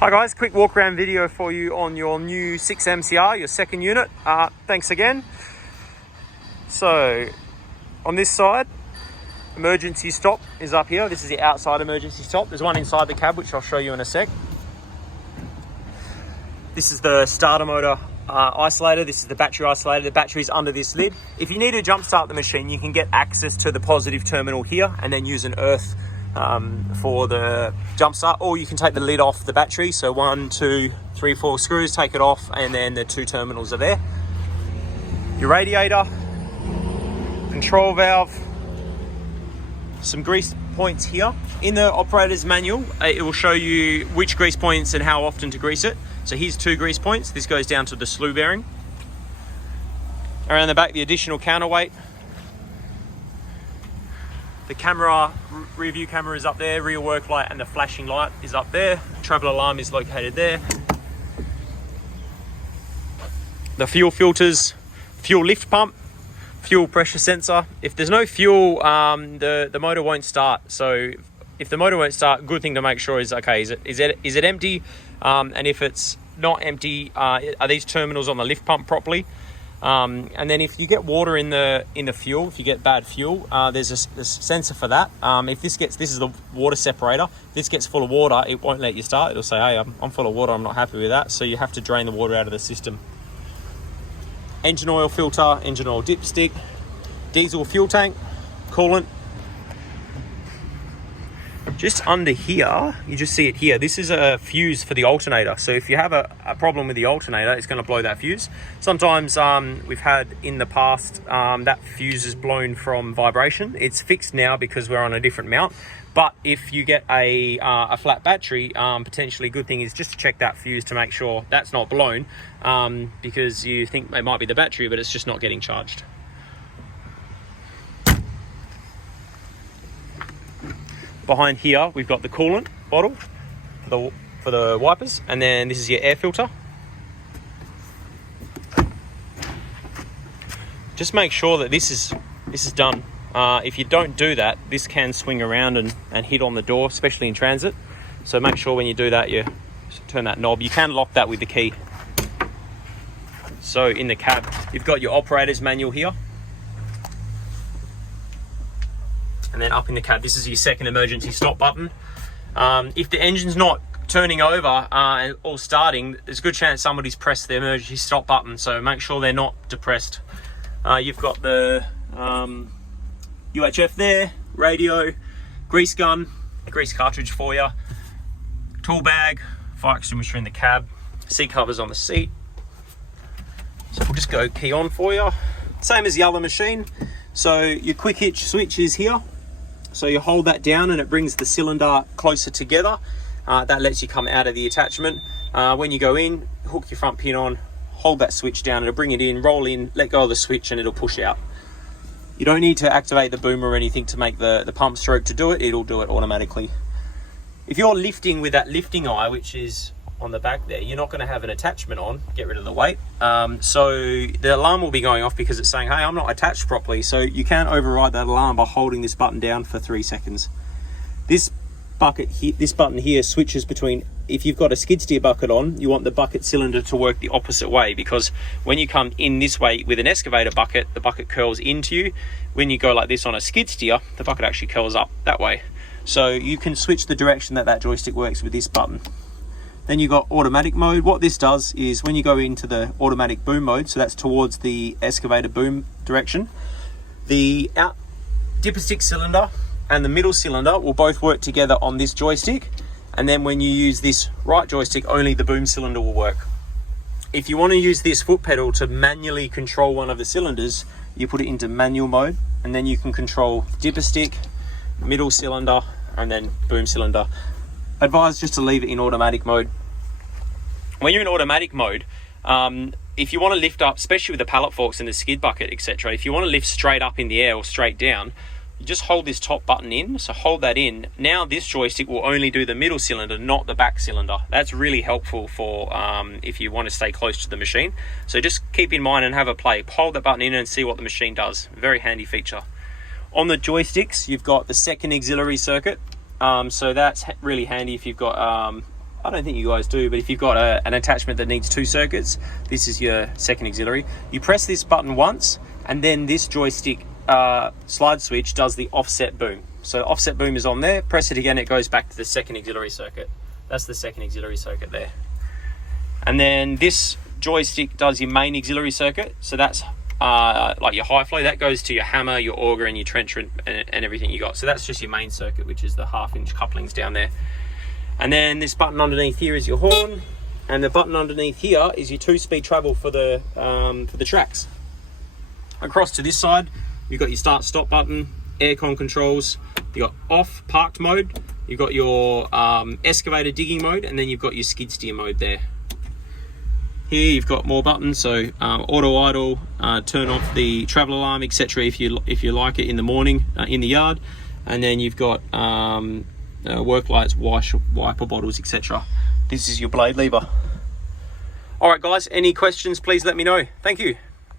Hi guys, quick walk around video for you on your new 6MCR, your second unit. Thanks again. So on this side, emergency stop is up here. This is the outside emergency stop. There's one inside the cab, which I'll show you in a sec. This is the starter motor isolator. This is the battery isolator. The battery's under this lid. If you need to jump start the machine, you can get access to the positive terminal here and then use an earth for the jump start, or you can take the lid off the battery. So 1, 2, 3, 4 screws, take it off, and then the 2 terminals are there. Your radiator, control valve, some grease points here. In the operator's manual, it will show you which grease points and how often to grease it. So here's 2 grease points. This goes down to the slew bearing. Around the back, the additional counterweight. The camera, rear view camera is up there, rear work light and the flashing light is up there. Travel alarm is located there. The fuel filters, fuel lift pump, fuel pressure sensor. If there's no fuel, the motor won't start. So if the motor won't start, good thing to make sure is, okay, is it empty? And if it's not empty, are these terminals on the lift pump properly? And then if you get water in the fuel, if you get bad fuel, there's a sensor for that. If this is the water separator. If this gets full of water, it won't let you start. It'll say, hey, I'm full of water, I'm not happy with that. So you have to drain the water out of the system. Engine oil filter, engine oil dipstick, diesel fuel tank, coolant. Just under here, you just see it here. This is a fuse for the alternator. So if you have a problem with the alternator, it's going to blow that fuse. Sometimes we've had in the past that fuse is blown from vibration. It's fixed now because we're on a different mount. But if you get a flat battery, potentially a good thing is just to check that fuse to make sure that's not blown, because you think it might be the battery, but it's just not getting charged. Behind here, we've got the coolant bottle for the wipers, and then this is your air filter. Just make sure that this is done. If you don't do that, this can swing around and hit on the door, especially in transit. So make sure when you do that, you turn that knob. You can lock that with the key. So in the cab, you've got your operator's manual here. And then up in the cab, this is your second emergency stop button. If the engine's not turning over or starting, there's a good chance somebody's pressed the emergency stop button. So make sure they're not depressed. You've got the UHF there, radio, grease gun, grease cartridge for you, tool bag, fire extinguisher in the cab, seat covers on the seat. So we'll just go key on for you. Same as the other machine. So your quick hitch switch is here. So you hold that down and it brings the cylinder closer together. That lets you come out of the attachment. When you go in, hook your front pin on, hold that switch down, it'll bring it in, roll in, let go of the switch and it'll push out. You don't need to activate the boomer or anything to make the pump stroke to do it. It'll do it automatically. If you're lifting with that lifting eye, which is on the back there, you're not going to have an attachment on. Get rid of the weight. So the alarm will be going off because it's saying, hey, I'm not attached properly. So you can override that alarm by holding this button down for 3 seconds. This button here switches between, if you've got a skid steer bucket on, you want the bucket cylinder to work the opposite way, because when you come in this way with an excavator bucket, the bucket curls into you. When you go like this on a skid steer, the bucket actually curls up that way. So you can switch the direction that joystick works with this button. Then you've got automatic mode. What this does is when you go into the automatic boom mode, so that's towards the excavator boom direction, the dipper stick cylinder and the middle cylinder will both work together on this joystick. And then when you use this right joystick, only the boom cylinder will work. If you want to use this foot pedal to manually control one of the cylinders, you put it into manual mode, and then you can control dipper stick, middle cylinder, and then boom cylinder. Advise just to leave it in automatic mode. When you're in automatic mode, if you want to lift up, especially with the pallet forks and the skid bucket, etc., if you want to lift straight up in the air or straight down, you just hold this top button in. So hold that in. Now this joystick will only do the middle cylinder, not the back cylinder. That's really helpful for if you want to stay close to the machine. So just keep in mind and have a play. Hold that button in and see what the machine does. Very handy feature. On the joysticks, you've got the second auxiliary circuit. So that's really handy if you've got I don't think you guys do, but if you've got an attachment that needs 2 circuits, this is your second auxiliary. You press this button once, and then this joystick slide switch does the offset boom. So offset boom is on there, press it again, it goes back to the second auxiliary circuit. That's the second auxiliary circuit there. And then this joystick does your main auxiliary circuit. So that's like your high flow, that goes to your hammer, your auger, and your trencher and everything you got. So that's just your main circuit, which is the 1/2-inch couplings down there. And then this button underneath here is your horn, and the button underneath here is your 2-speed travel for the tracks. Across to this side, you've got your start-stop button, aircon controls, you've got off parked mode, you've got your excavator digging mode, and then you've got your skid steer mode there. Here you've got more buttons, so auto idle, turn off the travel alarm, etc. if you like it in the morning in the yard, and then you've got work lights, wiper bottles, etc. This is your blade lever. All right, guys, any questions? Please let me know. Thank you.